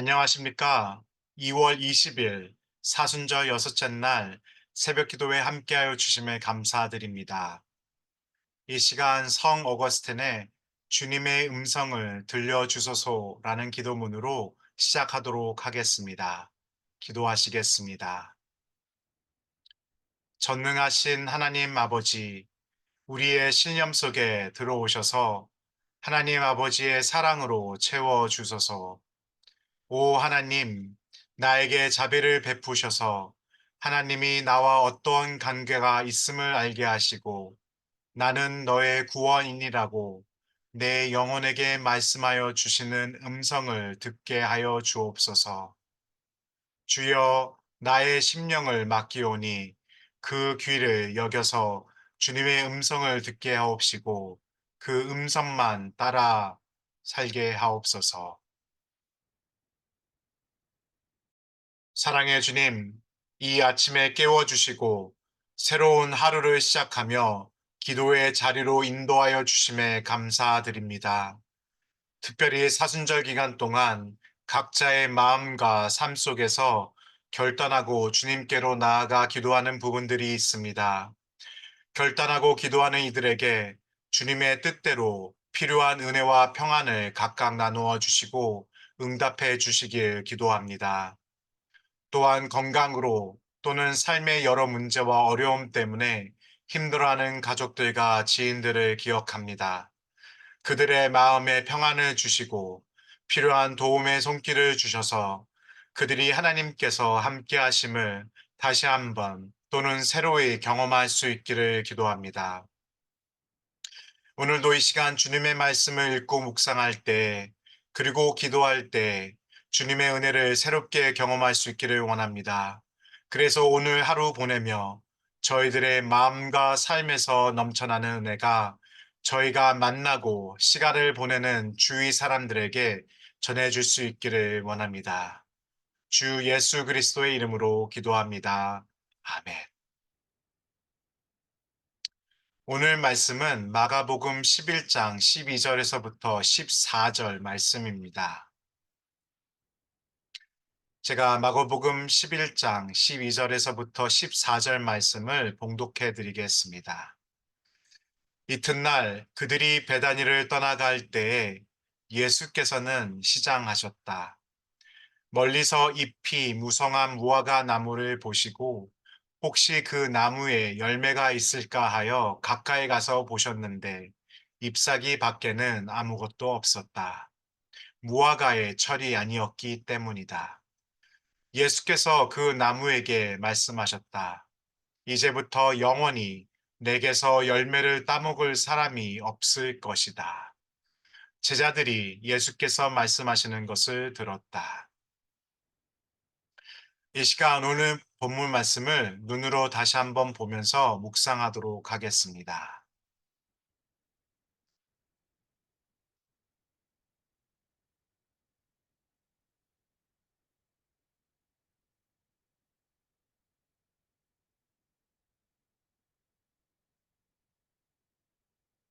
안녕하십니까. 2월 20일 사순절 여섯째 날 새벽 기도에 함께하여 주심에 감사드립니다. 이 시간 성 어거스틴의 주님의 음성을 들려주소서라는 기도문으로 시작하도록 하겠습니다. 기도하시겠습니다. 전능하신 하나님 아버지, 우리의 신념 속에 들어오셔서 하나님 아버지의 사랑으로 채워 주소서. 오 하나님, 나에게 자비를 베푸셔서 하나님이 나와 어떠한 관계가 있음을 알게 하시고 나는 너의 구원인이라고 내 영혼에게 말씀하여 주시는 음성을 듣게 하여 주옵소서. 주여, 나의 심령을 맡기오니 그 귀를 여겨서 주님의 음성을 듣게 하옵시고 그 음성만 따라 살게 하옵소서. 사랑의 주님, 이 아침에 깨워주시고 새로운 하루를 시작하며 기도의 자리로 인도하여 주심에 감사드립니다. 특별히 사순절 기간 동안 각자의 마음과 삶 속에서 결단하고 주님께로 나아가 기도하는 부분들이 있습니다. 결단하고 기도하는 이들에게 주님의 뜻대로 필요한 은혜와 평안을 각각 나누어 주시고 응답해 주시길 기도합니다. 또한 건강으로 또는 삶의 여러 문제와 어려움 때문에 힘들어하는 가족들과 지인들을 기억합니다. 그들의 마음에 평안을 주시고 필요한 도움의 손길을 주셔서 그들이 하나님께서 함께 하심을 다시 한번 또는 새로이 경험할 수 있기를 기도합니다. 오늘도 이 시간 주님의 말씀을 읽고 묵상할 때, 그리고 기도할 때 주님의 은혜를 새롭게 경험할 수 있기를 원합니다. 그래서 오늘 하루 보내며 저희들의 마음과 삶에서 넘쳐나는 은혜가 저희가 만나고 시간을 보내는 주위 사람들에게 전해줄 수 있기를 원합니다. 주 예수 그리스도의 이름으로 기도합니다. 아멘. 오늘 말씀은 마가복음 11장 12절에서부터 14절 말씀입니다. 제가 마가복음 11장 12절에서부터 14절 말씀을 봉독해 드리겠습니다. 이튿날 그들이 베다니를 떠나갈 때에 예수께서는 시장하셨다. 멀리서 잎이 무성한 무화과 나무를 보시고 혹시 그 나무에 열매가 있을까 하여 가까이 가서 보셨는데 잎사귀 밖에는 아무것도 없었다. 무화과의 철이 아니었기 때문이다. 예수께서 그 나무에게 말씀하셨다. 이제부터 영원히 내게서 열매를 따먹을 사람이 없을 것이다. 제자들이 예수께서 말씀하시는 것을 들었다. 이 시간 오늘 본문 말씀을 눈으로 다시 한번 보면서 묵상하도록 하겠습니다.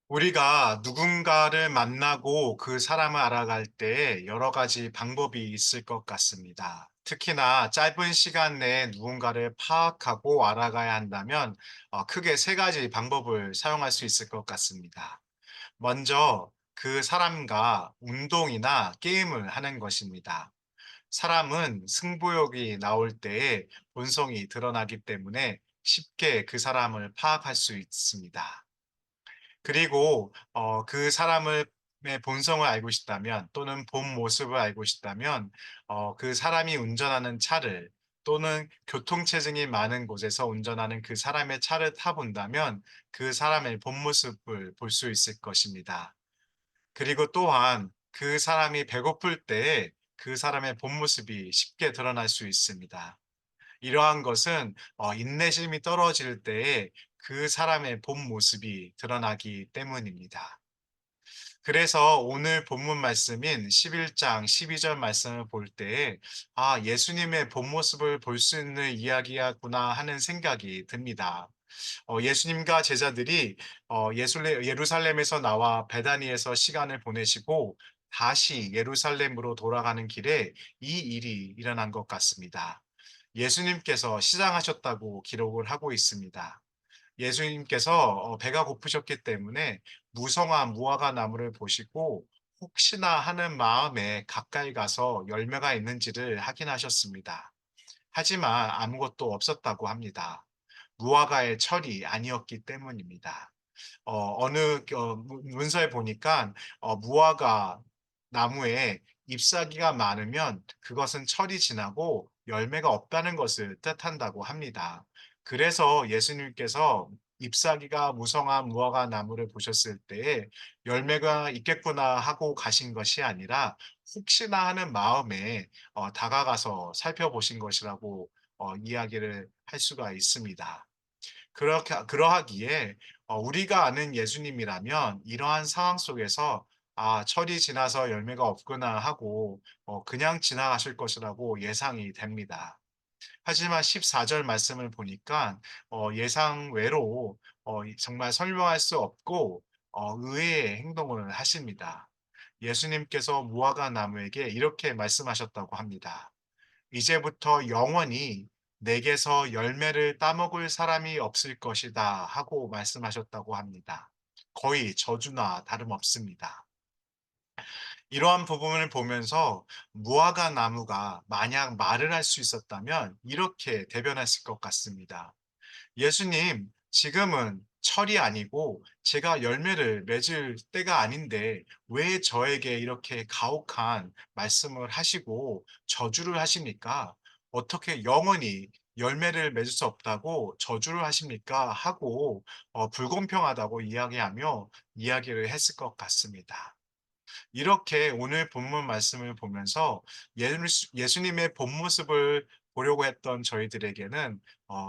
우리가 누군가를 만나고 그 사람을 알아갈 때 여러 가지 방법이 있을 것 같습니다. 특히나 짧은 시간 내에 누군가를 파악하고 알아가야 한다면 크게 세 가지 방법을 사용할 수 있을 것 같습니다. 먼저 그 사람과 운동이나 게임을 하는 것입니다. 사람은 승부욕이 나올 때에 본성이 드러나기 때문에 쉽게 그 사람을 파악할 수 있습니다. 그리고 그 사람의 본성을 알고 싶다면 또는 본 모습을 알고 싶다면 그 사람이 운전하는 차를 또는 교통체증이 많은 곳에서 운전하는 그 사람의 차를 타 본다면 그 사람의 본 모습을 볼 수 있을 것입니다. 그리고 또한 그 사람이 배고플 때에 그 사람의 본 모습이 쉽게 드러날 수 있습니다. 이러한 것은 인내심이 떨어질 때에 그 사람의 본 모습이 드러나기 때문입니다. 그래서 오늘 본문 말씀인 11장 12절 말씀을 볼 때에 예수님의 본 모습을 볼 수 있는 이야기야구나 하는 생각이 듭니다. 예수님과 제자들이 예루살렘에서 나와 베다니에서 시간을 보내시고 다시 예루살렘으로 돌아가는 길에 이 일이 일어난 것 같습니다. 예수님께서 시장하셨다고 기록을 하고 있습니다. 예수님께서 배가 고프셨기 때문에 무성한 무화과 나무를 보시고 혹시나 하는 마음에 가까이 가서 열매가 있는지를 확인하셨습니다. 하지만 아무것도 없었다고 합니다. 무화과의 철이 아니었기 때문입니다. 어느 문서에 보니까 무화과 나무에 잎사귀가 많으면 그것은 철이 지나고 열매가 없다는 것을 뜻한다고 합니다. 그래서 예수님께서 잎사귀가 무성한 무화과 나무를 보셨을 때에 '열매가 있겠구나.' 하고 가신 것이 아니라 혹시나 하는 마음에 다가가서 살펴보신 것이라고 이야기를 할 수가 있습니다. 그러하기에 우리가 아는 예수님이라면 이러한 상황 속에서 '아 철이 지나서 열매가 없구나.' 하고 그냥 지나가실 것이라고 예상이 됩니다. 하지만 14절 말씀을 보니까 예상 외로 정말 설명할 수 없고 의외의 행동을 하십니다. 예수님께서 무화과 나무에게 이렇게 말씀하셨다고 합니다. "이제부터 영원히 내게서 열매를 따먹을 사람이 없을 것이다." 하고 말씀하셨다고 합니다. 거의 저주나 다름없습니다. 이러한 부분을 보면서 무화과 나무가 만약 말을 할 수 있었다면 이렇게 대변했을 것 같습니다. "예수님, 지금은 철이 아니고 제가 열매를 맺을 때가 아닌데 왜 저에게 이렇게 가혹한 말씀을 하시고 저주를 하십니까? 어떻게 영원히 열매를 맺을 수 없다고 저주를 하십니까?" 하고 불공평하다고 이야기하며 이야기를 했을 것 같습니다. 이렇게 오늘 본문 말씀을 보면서 예수님의 본 모습을 보려고 했던 저희들에게는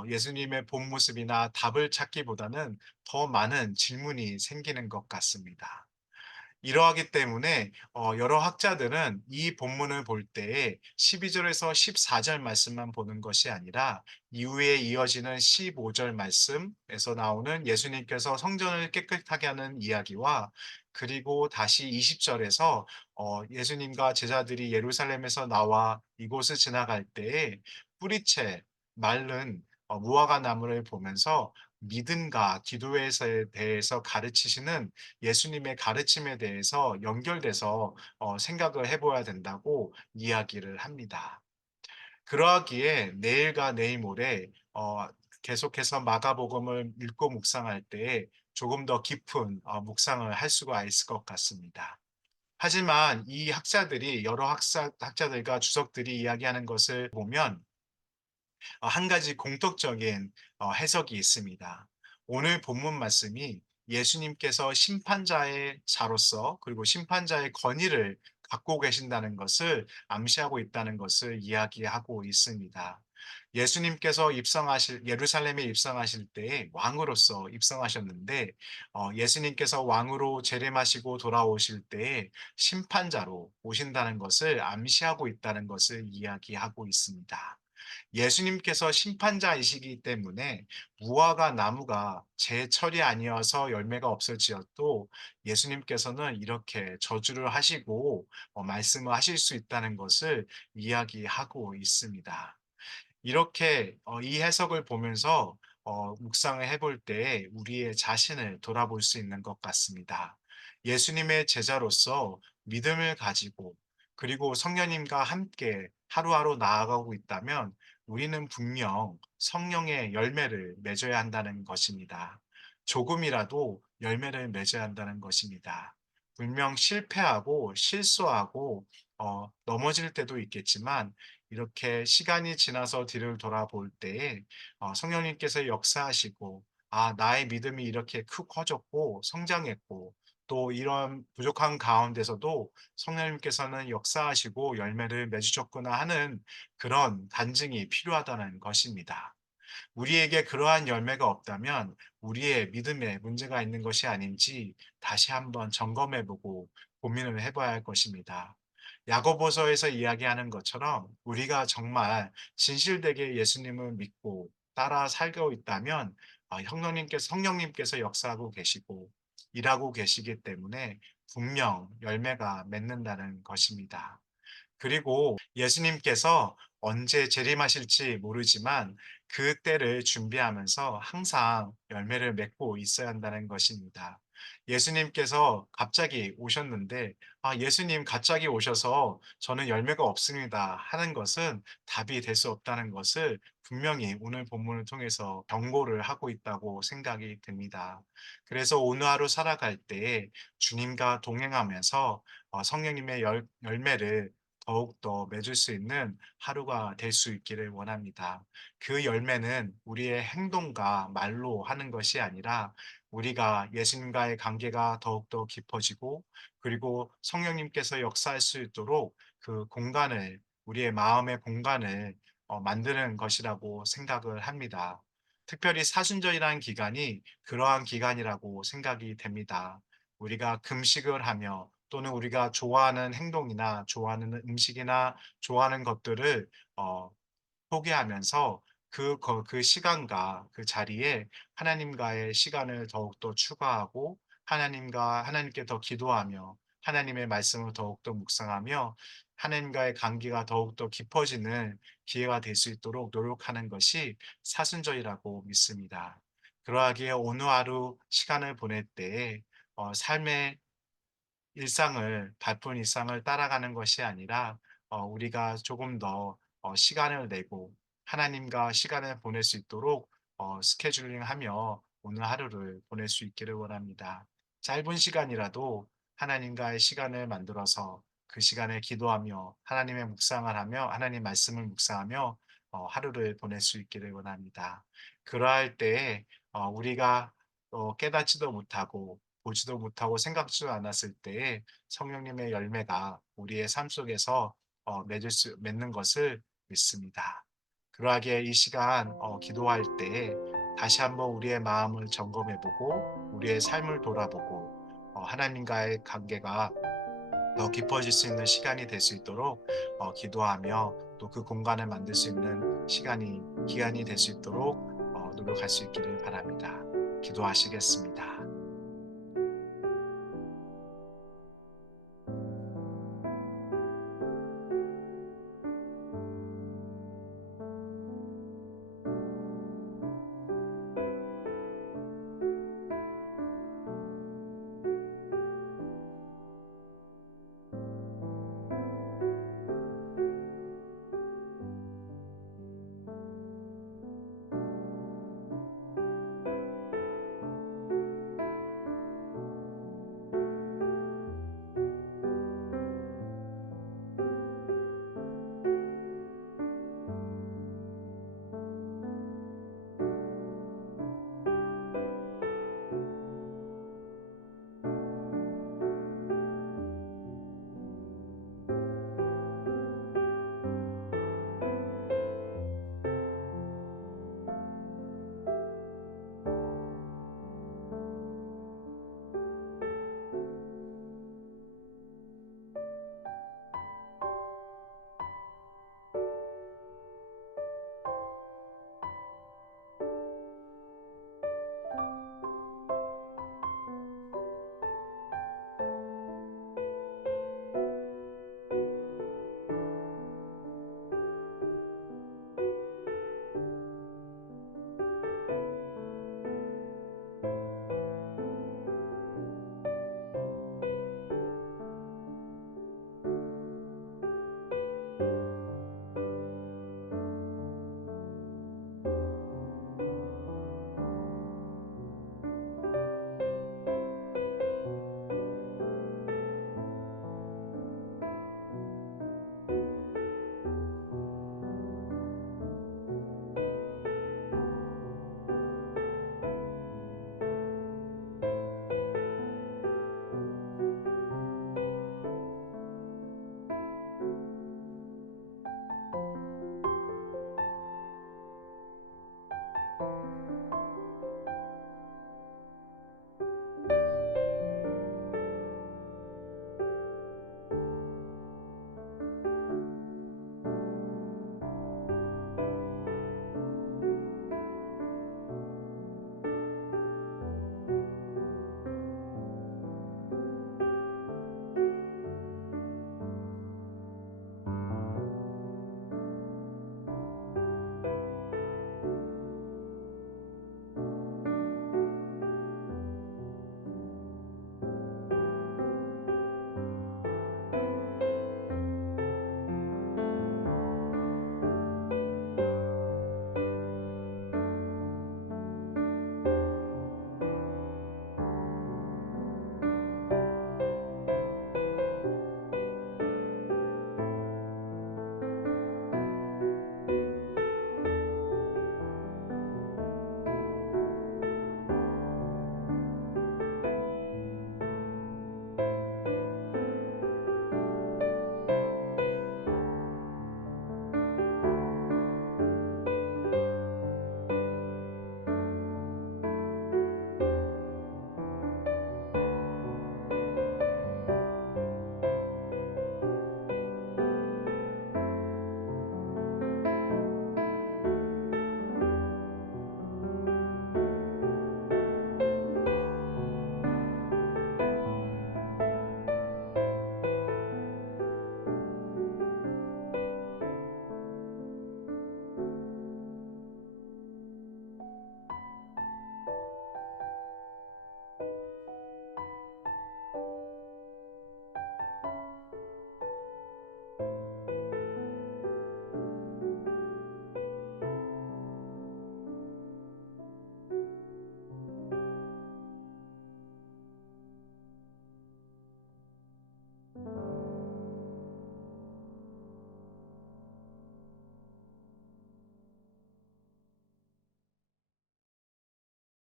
예수님의 본 모습이나 답을 찾기보다는 더 많은 질문이 생기는 것 같습니다. 이러하기 때문에 여러 학자들은 이 본문을 볼 때에 12절에서 14절 말씀만 보는 것이 아니라 이후에 이어지는 15절 말씀에서 나오는 예수님께서 성전을 깨끗하게 하는 이야기와 그리고 다시 20절에서 예수님과 제자들이 예루살렘에서 나와 이곳을 지나갈 때에 뿌리채 마른 무화과 나무를 보면서 믿음과 기도에 대해서 가르치시는 예수님의 가르침에 대해서 연결돼서 생각을 해 보아야 된다고 이야기를 합니다. 그러하기에 내일과 내일 모레 계속해서 마가복음을 읽고 묵상할 때에 조금 더 깊은 묵상을 할 수가 있을 것 같습니다. 하지만 이 학자들이 여러 학자들과 주석들이 이야기하는 것을 보면 한 가지 공통적인 해석이 있습니다. 오늘 본문 말씀이 예수님께서 심판자의 자로서 그리고 심판자의 권위를 갖고 계신다는 것을 암시하고 있다는 것을 이야기하고 있습니다. 예수님께서 예루살렘에 입성하실 때에 왕으로서 입성하셨는데 예수님께서 왕으로 재림하시고 돌아오실 때에 심판자로 오신다는 것을 암시하고 있다는 것을 이야기하고 있습니다. 예수님께서 심판자이시기 때문에 무화과 나무가 제철이 아니어서 열매가 없어지어도 예수님께서는 이렇게 저주를 하시고 말씀을 하실 수 있다는 것을 이야기하고 있습니다. 이렇게 이 해석을 보면서 묵상을 해볼 때 우리의 자신을 돌아볼 수 있는 것 같습니다. 예수님의 제자로서 믿음을 가지고 그리고 성령님과 함께 하루하루 나아가고 있다면 우리는 분명 성령의 열매를 맺어야 한다는 것입니다. 조금이라도 열매를 맺어야 한다는 것입니다. 분명 실패하고 실수하고 넘어질 때도 있겠지만 이렇게 시간이 지나서 뒤를 돌아볼 때에 성령님께서 역사하시고 '아 나의 믿음이 이렇게 커졌고 성장했고 또 이런 부족한 가운데서도 성령님께서는 역사하시고 열매를 맺으셨구나.' 하는 그런 간증이 필요하다는 것입니다. 우리에게 그러한 열매가 없다면 우리의 믿음에 문제가 있는 것이 아닌지 다시 한번 점검해 보고 고민을 해 봐야 할 것입니다. 야고보서에서 이야기하는 것처럼 우리가 정말 진실되게 예수님을 믿고 따라 살고 있다면 성령님께서 역사하고 계시고 일하고 계시기 때문에 분명 열매가 맺는다는 것입니다. 그리고 예수님께서 언제 재림하실지 모르지만 그 때를 준비하면서 항상 열매를 맺고 있어야 한다는 것입니다. 예수님께서 갑자기 오셨는데, "아, 예수님 갑자기 오셔서 저는 열매가 없습니다." 하는 것은 답이 될 수 없다는 것을 분명히 오늘 본문을 통해서 경고를 하고 있다고 생각이 듭니다. 그래서 오늘 하루 살아갈 때에 주님과 동행하면서 성령님의 열매를 더욱더 맺을 수 있는 하루가 될 수 있기를 원합니다. 그 열매는 우리의 행동과 말로 하는 것이 아니라 우리가 예수님과의 관계가 더욱더 깊어지고, 그리고 성령님께서 역사할 수 있도록 그 공간을, 우리의 마음의 공간을 만드는 것이라고 생각을 합니다. 특별히 사순절이라는 기간이 그러한 기간이라고 생각이 됩니다. 우리가 금식을 하며 또는 우리가 좋아하는 행동이나 좋아하는 음식이나 좋아하는 것들을 어 포기하면서 그 시간과 그 자리에 하나님과의 시간을 더욱더 추가하고, 하나님께 더 기도하며 하나님의 말씀을 더욱더 묵상하며 하나님과의 관계가 더욱더 깊어지는 기회가 될 수 있도록 노력하는 것이 사순절이라고 믿습니다. 그러하기에 오늘 하루 시간을 보낼 때에 삶의 바쁜 일상을 따라가는 것이 아니라 우리가 조금 더 시간을 내고 하나님과 시간을 보낼 수 있도록 스케줄링하며 오늘 하루를 보낼 수 있기를 원합니다. 짧은 시간이라도 하나님과의 시간을 만들어서 그 시간에 기도하며 하나님의 묵상을 하며 하나님 말씀을 묵상하며 하루를 보낼 수 있기를 원합니다. 그러할 때에 우리가 깨닫지도 못하고 보지도 못하고 생각지도 않았을 때에 성령님의 열매가 우리의 삶 속에서 맺는 것을 믿습니다. 그러하기에 이 시간 기도할 때 다시 한번 우리의 마음을 점검해 보고 우리의 삶을 돌아보고 하나님과의 관계가 더 깊어질 수 있는 시간이 될 수 있도록 기도하며 또 그 공간을 만들 수 있는 기간이 될 수 있도록 노력할 수 있기를 바랍니다. 기도하시겠습니다.